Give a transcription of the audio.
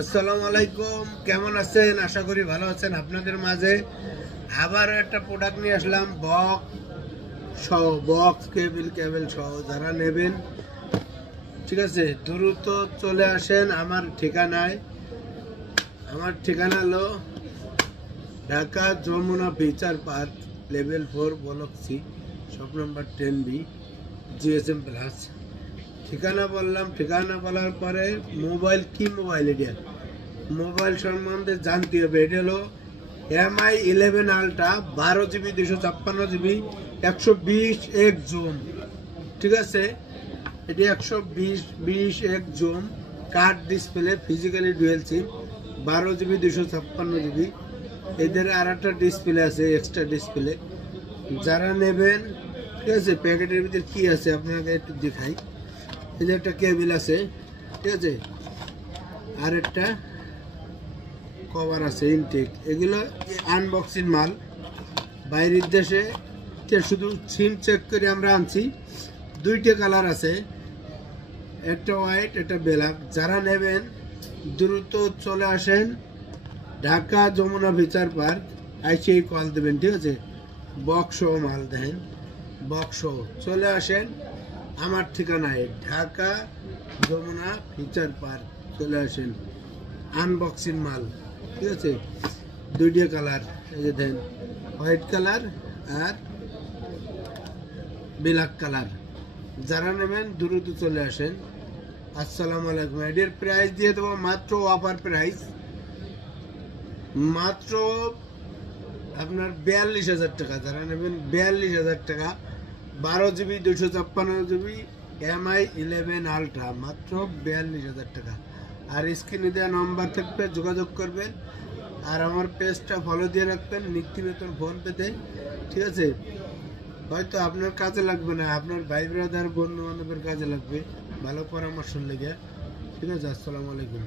আসসালামু আলাইকুম, কেমন আছেন? আশা করি ভালো আছেন। আপনাদের মাঝে আবার একটা প্রোডাক্ট নিয়ে আসলাম, বক্স কেবল সহ। যারা নেবেন ঠিক আছে, দ্রুত চলে আসেন আমার ঠিকানায়। আমার ঠিকানা হলো Dhaka Jamuna future park, level 4, block C, shop number 10B, GSM plus. ঠিকানা বললাম। ঠিকানা বলার পরে মোবাইল এটা মোবাইল সম্বন্ধে জানতে হবে। এটা হলো MI 11 আলট্রা, 12GB 256GB, 120 এক জুম। ঠিক আছে, এটি 120 এক zoom, card display, physically dual SIM, 12GB 256GB। এদের আর একটা ডিসপ্লে আছে, এক্সট্রা ডিসপ্লে। যারা নেবেন ঠিক আছে, প্যাকেটের ভিতরে কি আছে আপনাকে একটু দেখাই। এই যে একটা কেবল আছে, ঠিক আছে, আর একটা কভার আছে, ইনটেক। এগুলো আনবক্সিং মাল, বাইরের দেশে শুধু সিম চেক করে আমরা আনছি। দুইটা কালার আছে, একটা হোয়াইট, একটা ব্ল্যাক। যারা নেবেন দ্রুত চলে আসেন ঢাকা যমুনা ফিচার পার্ক, আইসেই কল দেবেন। ঠিক আছে, বক্স মাল দেখেন, বক্স চলে আসেন আমার ঠিকানায় ঢাকা যমুনা ফিচার পার্ক। চলে আসেন, আনবক্সিং মাল। ঠিক আছে, দুইটা কালার, এই যে দেন, হোয়াইট কালার আর ব্ল্যাক কালার। যারা নেবেন দ্রুত চলে আসেন। আসসালামু আলাইকুম। এটির প্রাইস দিয়ে দেবো মাত্র অফার প্রাইস, মাত্র আপনার 42,000 টাকা। যারা নেবেন 42,000 টাকা, 12GB 256GB, MI 11 আলট্রা, মাত্র 42,000 টাকা। আর স্ক্রিনে দেওয়া নম্বর থাকবে, যোগাযোগ করবেন। আর আমার পেজটা ফলো দিয়ে রাখবেন নিত্য নতুন ফোন পেতে। ঠিক আছে, হয়তো আপনার কাজে লাগবে না, আপনার ভাই ব্রাদার বন্ধু বান্ধবের কাজে লাগবে, ভালো পরামর্শ লেগে। ঠিক আছে, আসসালামু আলাইকুম।